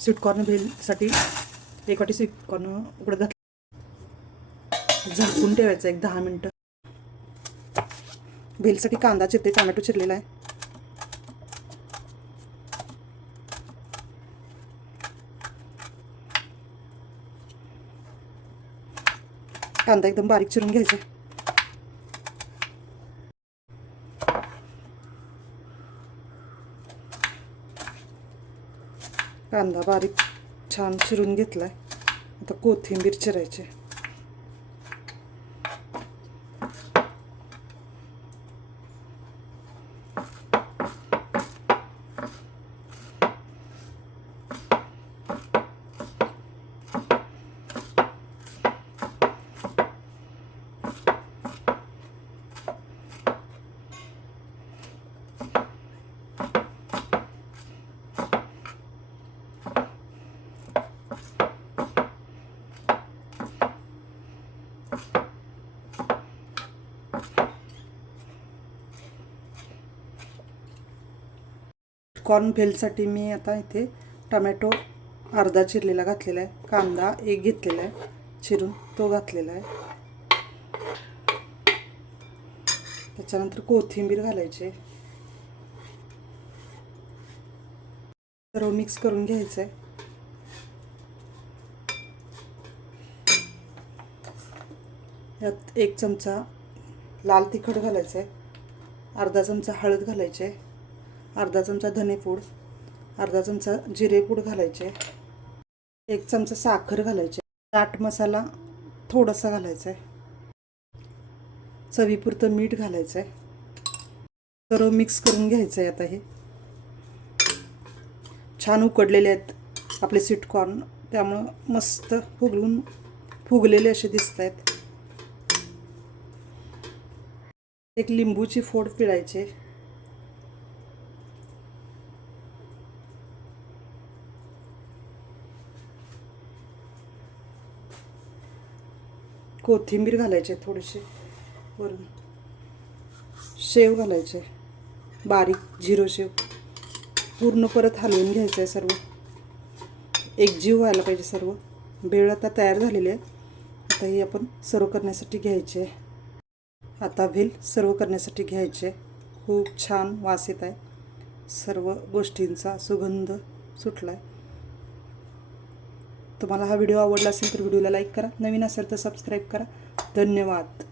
Sweetcorn भेलसाठी. एक वाटी sweetcorn उघडत घातलं. झाकून ठेवायचं एक दहा मिनटं. भेलसाठी कांदा चिरते टोमॅटो चिरलेला आहे. कांदा एकदम बारीक चिरून घ्यायचा कांदा बारीक छान चिरून घेतला आहे आता कोथिंबीर चिरायची कॉर्नफेलसाठी मी आता इथे टमॅटो अर्धा चिरलेला घातलेला आहे. कांदा एक घेतलेला आहे. चिरून तो घातलेला आहे. त्याच्यानंतर कोथिंबीर घालायची सर्व मिक्स करून घ्यायचं आहे. यात एक चमचा लाल तिखट घालायचं आहे अर्धा चमचा हळद घालायचे अर्धा चमचा धनेपूड अर्धा चमचा जिरेपूड घालायचे एक चमचा साखर घालायचे चाट मसाला थोडासा घालायचा आहे चवीपुरतं मीठ घालायचं आहे सर्व मिक्स करून घ्यायचं आहे आता हे. छान उकडलेले आहेत आपले स्वीटकॉर्न त्यामुळं मस्त फुगलून फुगलेले असे दिसत आहेत एक लिंबूची फोड पिळायचे. कोथिंबीर घालायचे थोडेसे वरून. शेव घालायचे. बारीक झिरो शेव. पूर्ण परत हलवून घ्यायचं आहे सर्व एकजीव व्हायला पाहिजे सर्व. बेळ आता तयार झालेली आहे. आता ही आपण सर्व करण्यासाठी घ्यायची. आहे आता व्हील सर्व करण्यासाठी घ्यायचे. खूप छान वास येत आहे. सर्व गोष्टींचा सुगंध सुटला आहे तुम्हाला हा व्हिडिओ आवडला असेल तर व्हिडिओला लाईक करा. नवीन असेल तर सबस्क्राईब करा. धन्यवाद.